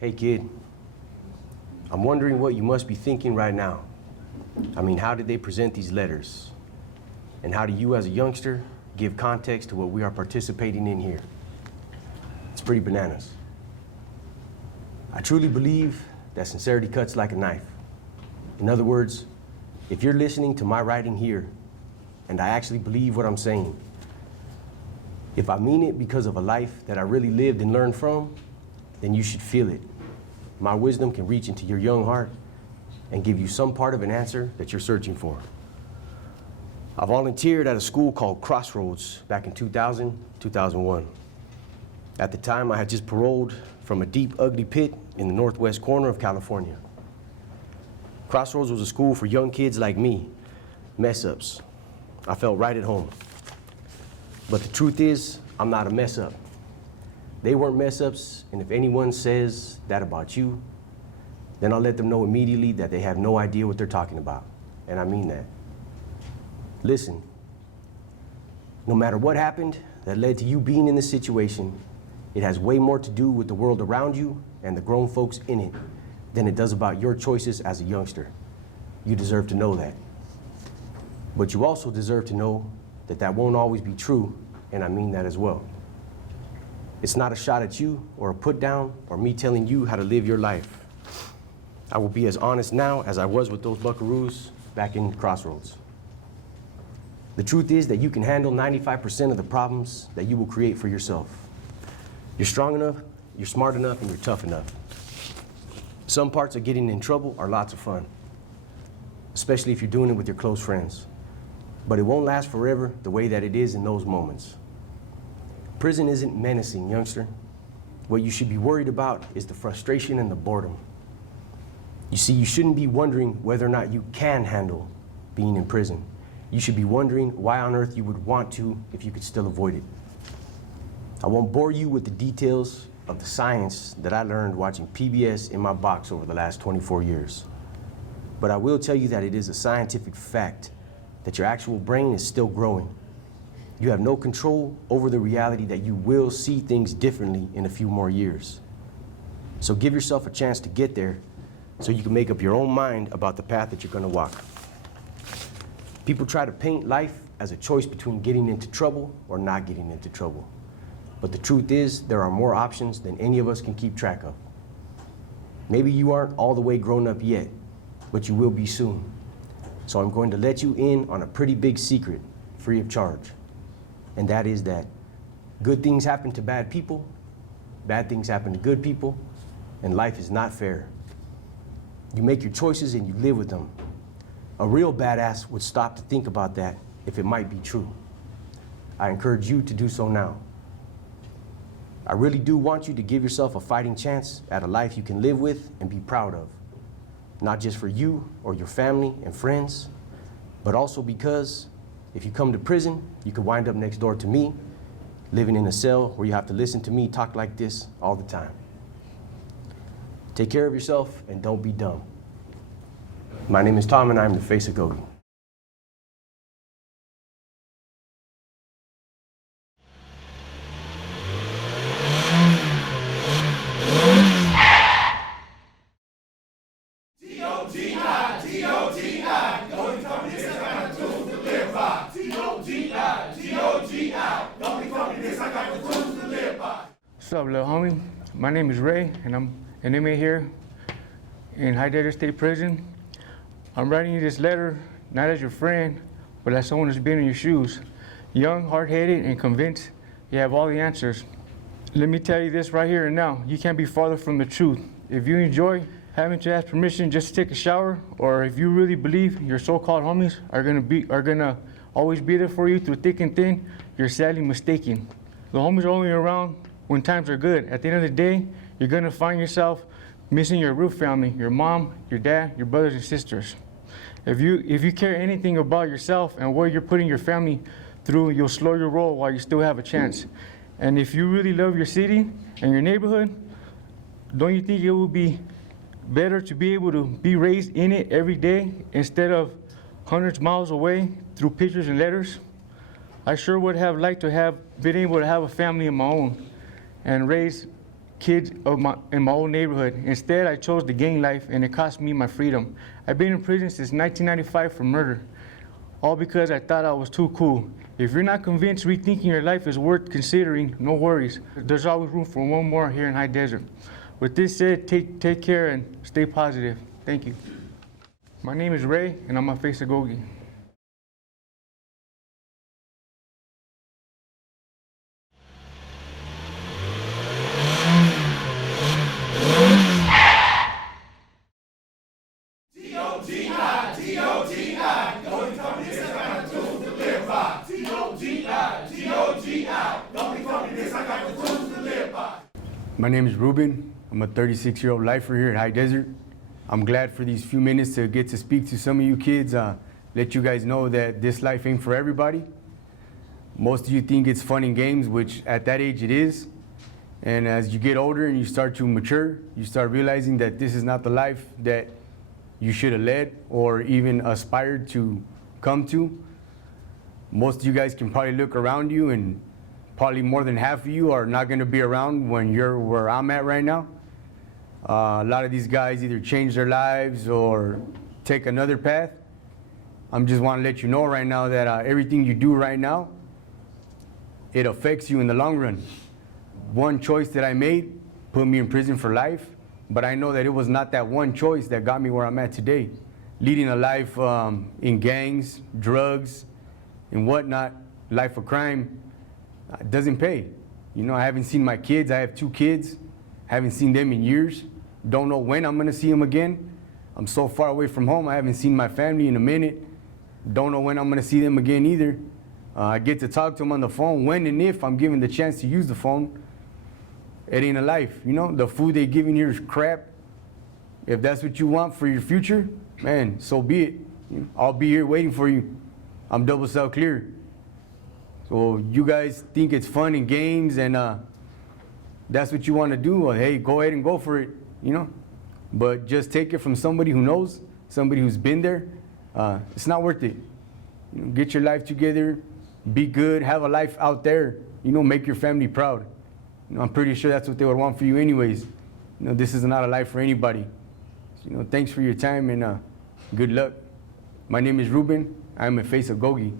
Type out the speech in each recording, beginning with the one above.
Hey kid, I'm wondering what you must be thinking right now. I mean, how did they present these letters? And how do you as a youngster give context to what we are participating in here? It's pretty bananas. I truly believe that sincerity cuts like a knife. In other words, if you're listening to my writing here, and I actually believe what I'm saying, if I mean it because of a life that I really lived and learned from, then you should feel it. My wisdom can reach into your young heart and give you some part of an answer that you're searching for. I volunteered at a school called Crossroads back in 2000, 2001. At the time, I had just paroled from a deep, ugly pit in the northwest corner of California. Crossroads was a school for young kids like me, mess-ups. I felt right at home. But the truth is, I'm not a mess-up. They weren't mess-ups, and if anyone says that about you, then I'll let them know immediately that they have no idea what they're talking about. And I mean that. Listen, no matter what happened that led to you being in this situation, it has way more to do with the world around you and the grown folks in it than it does about your choices as a youngster. You deserve to know that. But you also deserve to know that that won't always be true, and I mean that as well. It's not a shot at you or a put down or me telling you how to live your life. I will be as honest now as I was with those buckaroos back in Crossroads. The truth is that you can handle 95% of the problems that you will create for yourself. You're strong enough, you're smart enough, and you're tough enough. Some parts of getting in trouble are lots of fun, especially if you're doing it with your close friends. But it won't last forever the way that it is in those moments. Prison isn't menacing, youngster. What you should be worried about is the frustration and the boredom. You see, you shouldn't be wondering whether or not you can handle being in prison. You should be wondering why on earth you would want to if you could still avoid it. I won't bore you with the details of the science that I learned watching PBS in my box over the last 24 years. But I will tell you that it is a scientific fact that your actual brain is still growing. You have no control over the reality that you will see things differently in a few more years. So give yourself a chance to get there so you can make up your own mind about the path that you're going to walk. People try to paint life as a choice between getting into trouble or not getting into trouble. But the truth is, there are more options than any of us can keep track of. Maybe you aren't all the way grown up yet, but you will be soon. So I'm going to let you in on a pretty big secret, free of charge. And that is that good things happen to bad people, bad things happen to good people, and life is not fair. You make your choices and you live with them. A real badass would stop to think about that if it might be true. I encourage you to do so now. I really do want you to give yourself a fighting chance at a life you can live with and be proud of. Not just for you or your family and friends, but also because if you come to prison, you could wind up next door to me, living in a cell where you have to listen to me talk like this all the time. Take care of yourself and don't be dumb. My name is Tom and I'm the face of GOGI. What's up, little homie? My name is Ray, and I'm an inmate here in High Desert State Prison. I'm writing you this letter, not as your friend, but as someone who's been in your shoes. Young, hard-headed, and convinced you have all the answers. Let me tell you this right here and now. You can't be farther from the truth. If you enjoy having to ask permission just to take a shower, or if you really believe your so-called homies are gonna always be there for you through thick and thin, you're sadly mistaken. The homies are only around when times are good. At the end of the day, you're gonna find yourself missing your real family, your mom, your dad, your brothers and sisters. If you care anything about yourself and what you're putting your family through, you'll slow your roll while you still have a chance. And if you really love your city and your neighborhood, don't you think it would be better to be able to be raised in it every day instead of hundreds of miles away through pictures and letters? I sure would have liked to have been able to have a family of my own and raise kids in my old neighborhood. Instead, I chose the gang life, and it cost me my freedom. I've been in prison since 1995 for murder, all because I thought I was too cool. If you're not convinced rethinking your life is worth considering, no worries. There's always room for one more here in High Desert. With this said, take care and stay positive. Thank you. My name is Ray, and I'm a face of GOGI. My name is Ruben. I'm a 36-year-old lifer here at High Desert. I'm glad for these few minutes to get to speak to some of you kids, let you guys know that this life ain't for everybody. Most of you think it's fun and games, which at that age it is. And as you get older and you start to mature, you start realizing that this is not the life that you should have led or even aspired to come to. Most of you guys can probably look around you, and probably more than half of you are not gonna be around when you're where I'm at right now. A lot of these guys either change their lives or take another path. I'm just wanna let you know right now that everything you do right now, it affects you in the long run. One choice that I made put me in prison for life, but I know that it was not that one choice that got me where I'm at today. Leading a life in gangs, drugs, and whatnot, life of crime, doesn't pay. You know, I haven't seen my kids. I have 2 kids. Haven't seen them in years. Don't know when I'm gonna see them again. I'm so far away from home. I haven't seen my family in a minute. Don't know when I'm gonna see them again either. I get to talk to them on the phone when and if I'm given the chance to use the phone. It ain't a life, you know? The food they give in here is crap. If that's what you want for your future, man, so be it. I'll be here waiting for you. I'm double cell clear. So you guys think it's fun and games and that's what you want to do, well, hey, go ahead and go for it, you know? But just take it from somebody who knows, somebody who's been there. It's not worth it. You know, get your life together, be good, have a life out there, you know, make your family proud. You know, I'm pretty sure that's what they would want for you anyways. You know, this is not a life for anybody. So, you know, thanks for your time and good luck. My name is Ruben. I'm a face of GOGI.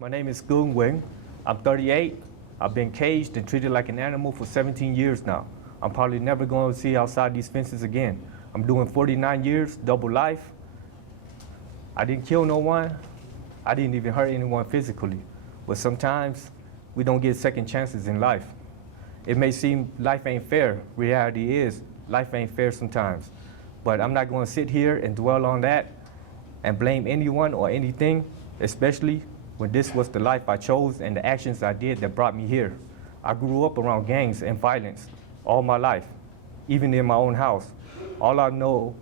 My name is Goon Wing. I'm 38. I've been caged and treated like an animal for 17 years now. I'm probably never going to see outside these fences again. I'm doing 49 years, double life. I didn't kill no one. I didn't even hurt anyone physically. But sometimes we don't get second chances in life. It may seem life ain't fair. Reality is life ain't fair sometimes. But I'm not going to sit here and dwell on that and blame anyone or anything, especially when this was the life I chose and the actions I did that brought me here. I grew up around gangs and violence all my life, even in my own house. All I know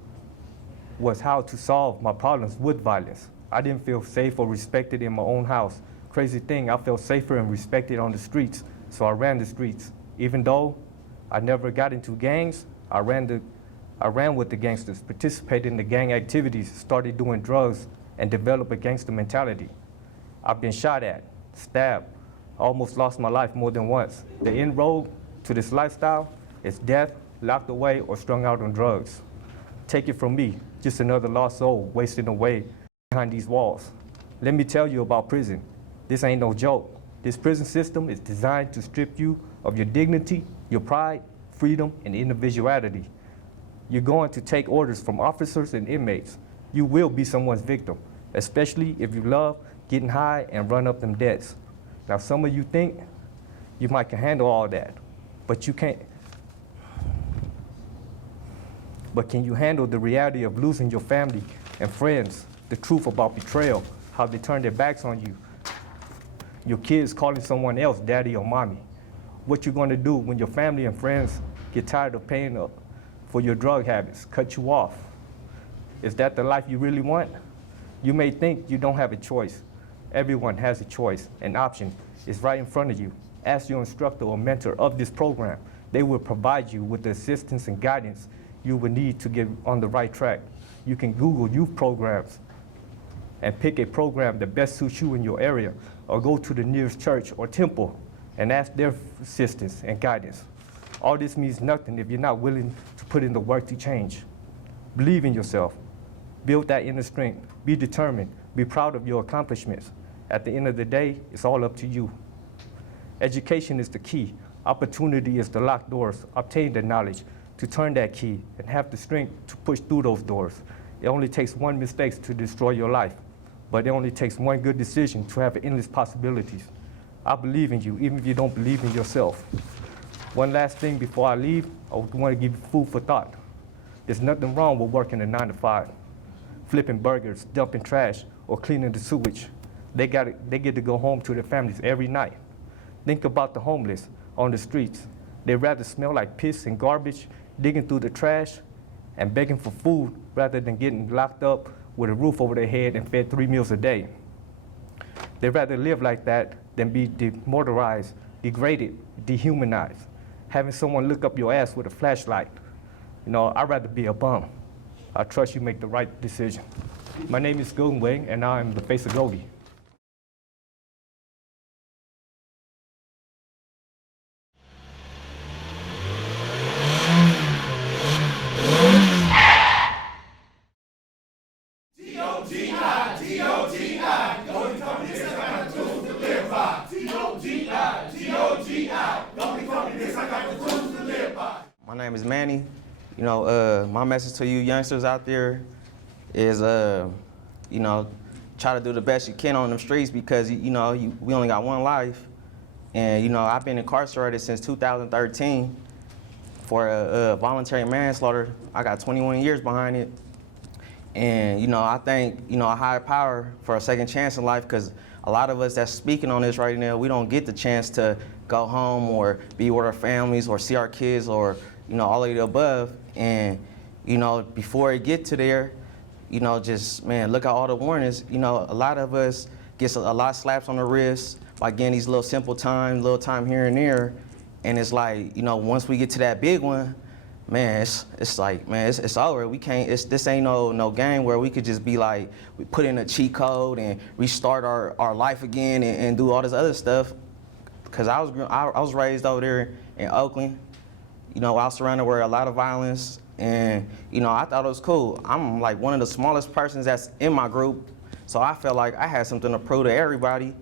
was how to solve my problems with violence. I didn't feel safe or respected in my own house. Crazy thing, I felt safer and respected on the streets, so I ran the streets. Even though I never got into gangs, I ran with the gangsters, participated in the gang activities, started doing drugs, and developed a gangster mentality. I've been shot at, stabbed, almost lost my life more than once. The end road to this lifestyle is death, locked away, or strung out on drugs. Take it from me, just another lost soul wasting away behind these walls. Let me tell you about prison. This ain't no joke. This prison system is designed to strip you of your dignity, your pride, freedom, and individuality. You're going to take orders from officers and inmates. You will be someone's victim, especially if you love getting high and run up them debts. Now, some of you think you might can handle all that, but you can't. But can you handle the reality of losing your family and friends, the truth about betrayal, how they turn their backs on you, your kids calling someone else daddy or mommy? What you're going to do when your family and friends get tired of paying up for your drug habits, cut you off? Is that the life you really want? You may think you don't have a choice, Everyone has a choice. An option is right in front of you. Ask your instructor or mentor of this program. They will provide you with the assistance and guidance you will need to get on the right track. You can Google youth programs and pick a program that best suits you in your area, or go to the nearest church or temple and ask their assistance and guidance. All this means nothing if you're not willing to put in the work to change. Believe in yourself. Build that inner strength. Be determined. Be proud of your accomplishments. At the end of the day, it's all up to you. Education is the key. Opportunity is the locked doors. Obtain the knowledge to turn that key and have the strength to push through those doors. It only takes one mistake to destroy your life, but it only takes one good decision to have endless possibilities. I believe in you, even if you don't believe in yourself. One last thing before I leave, I want to give you food for thought. There's nothing wrong with working a 9 to 5, flipping burgers, dumping trash, or cleaning the sewage. They get to go home to their families every night. Think about the homeless on the streets. They'd rather smell like piss and garbage, digging through the trash, and begging for food rather than getting locked up with a roof over their head and fed 3 meals a day. They'd rather live like that than be demoralized, degraded, dehumanized, having someone look up your ass with a flashlight. I'd rather be a bum. I trust you make the right decision. My name is Goon Wing, and I'm the face of GOGI. My name is Manny. My message to you youngsters out there is, try to do the best you can on the streets, because, we only got one life. And, I've been incarcerated since 2013 for a voluntary manslaughter. I got 21 years behind it. And, I thank, a higher power for a second chance in life, because a lot of us that's speaking on this right now, we don't get the chance to go home or be with our families or see our kids or, all of the above. And, before it get to there, look at all the warnings. A lot of us gets a lot of slaps on the wrist by getting these little simple time, little time here and there. And it's like, once we get to that big one, man, it's like, man, it's over. We can't, this ain't no game where we could just be like, we put in a cheat code and restart our life again and do all this other stuff. Cause I was raised over there in Oakland. I was surrounded with a lot of violence, and I thought it was cool. I'm like one of the smallest persons that's in my group, so I felt like I had something to prove to everybody,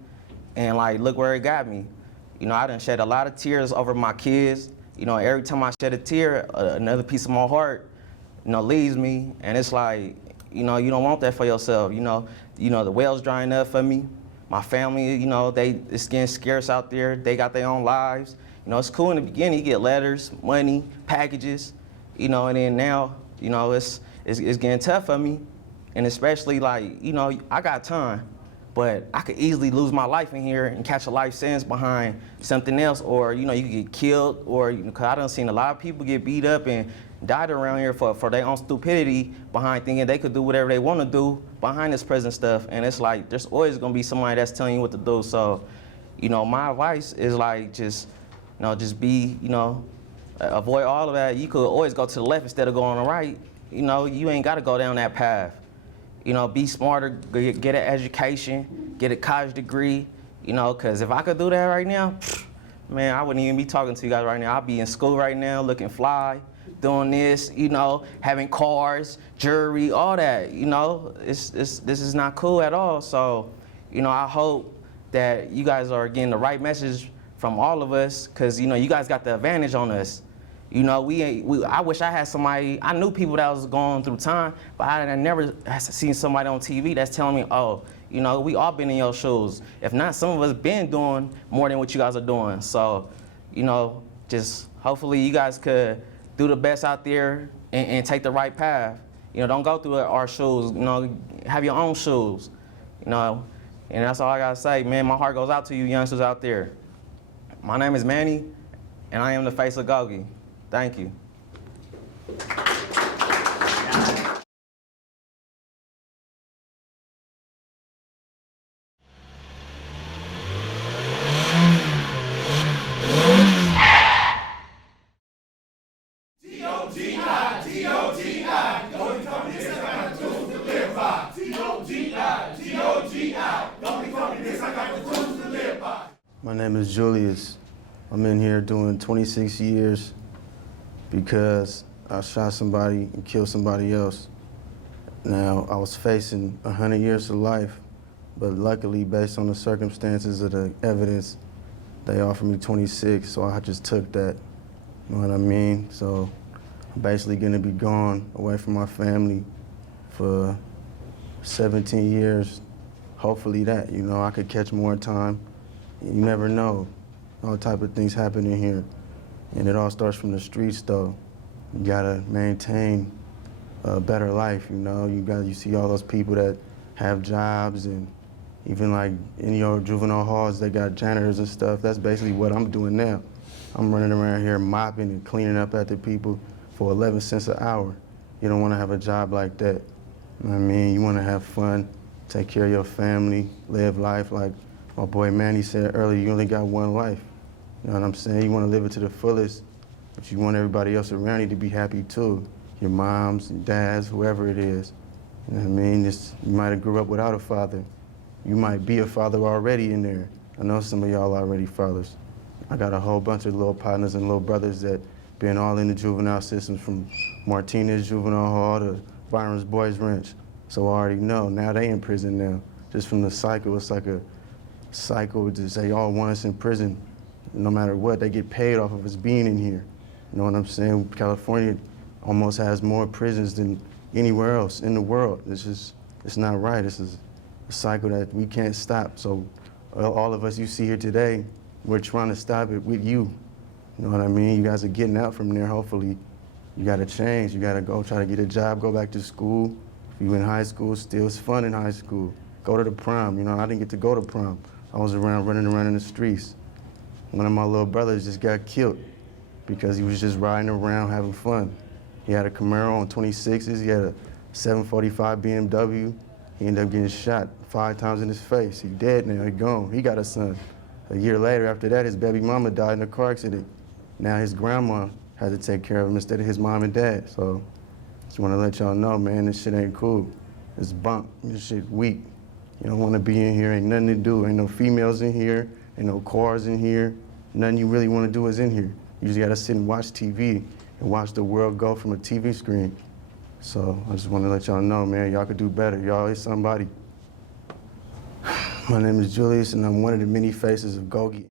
and like, look where it got me. I done shed a lot of tears over my kids. Every time I shed a tear, another piece of my heart, leaves me, and it's like, you don't want that for yourself. The well's drying up for me. My family, it's getting scarce out there. They got their own lives. It's cool in the beginning. You get letters, money, packages, and then now, it's getting tough for me. And especially like, I got time, but I could easily lose my life in here and catch a life sentence behind something else, or, you could get killed, or, cause I done seen a lot of people get beat up and died around here for their own stupidity behind thinking they could do whatever they want to do behind this prison stuff. And it's like, there's always gonna be somebody that's telling you what to do. So, my advice is like, just be, avoid all of that. You could always go to the left instead of going on the right. You ain't gotta go down that path. Be smarter, get an education, get a college degree, cause if I could do that right now, man, I wouldn't even be talking to you guys right now. I'd be in school right now, looking fly, doing this, having cars, jewelry, all that, this is not cool at all. So, I hope that you guys are getting the right message from all of us, cause you guys got the advantage on us. I wish I had somebody, I knew people that was going through time, but I had never seen somebody on TV that's telling me, oh, we all been in your shoes. If not, some of us been doing more than what you guys are doing. So, just hopefully you guys could do the best out there and take the right path. Don't go through our shoes, have your own shoes, and that's all I gotta say, man. My heart goes out to you youngsters out there. My name is Manny, and I am the face of GOGI. Thank you. My name is Julius. I'm in here doing 26 years because I shot somebody and killed somebody else. Now, I was facing 100 years to life, but luckily, based on the circumstances of the evidence, they offered me 26, so I just took that. You know what I mean? So I'm basically gonna be gone away from my family for 17 years. Hopefully that, you know, I could catch more time. You never know. All type of things happen in here. And it all starts from the streets though. You gotta maintain a better life, you know? You see all those people that have jobs, and even like in your juvenile halls, they got janitors and stuff. That's basically what I'm doing now. I'm running around here mopping and cleaning up after people for 11 cents an hour. You don't wanna have a job like that. You know what I mean? You wanna have fun, take care of your family, live life like my boy Manny said earlier, you only got one life. You know what I'm saying? You wanna live it to the fullest, but you want everybody else around you to be happy too. Your moms and dads, whoever it is. You know what I mean? You might have grew up without a father. You might be a father already in there. I know some of y'all already fathers. I got a whole bunch of little partners and little brothers that been all in the juvenile system, from Martinez Juvenile Hall to Byron's Boys Ranch. So I already know, now they in prison now. Just from the cycle, it's like a cycle to say, all want us in prison. No matter what, they get paid off of us being in here. You know what I'm saying? California almost has more prisons than anywhere else in the world. It's not right. This is a cycle that we can't stop. So all of us you see here today, we're trying to stop it with you. You know what I mean? You guys are getting out from there, hopefully. You gotta change. You gotta go try to get a job, go back to school. If you in high school, still it's fun in high school. Go to the prom. You know, I didn't get to go to prom. I was running around in the streets. One of my little brothers just got killed because he was just riding around having fun. He had a Camaro on 26s, he had a 745 BMW. He ended up getting shot 5 times in his face. He dead now, he gone. He got a son. A year later, after that, his baby mama died in a car accident. Now his grandma had to take care of him instead of his mom and dad. So just wanna let y'all know, man, this shit ain't cool. It's bunk, this shit weak. You don't wanna be in here, ain't nothing to do. Ain't no females in here, ain't no cars in here. Nothing you really wanna do is in here. You just gotta sit and watch TV and watch the world go from a TV screen. So I just wanna let y'all know, man, y'all could do better. Y'all is somebody. My name is Julius, and I'm one of the many faces of GOGI.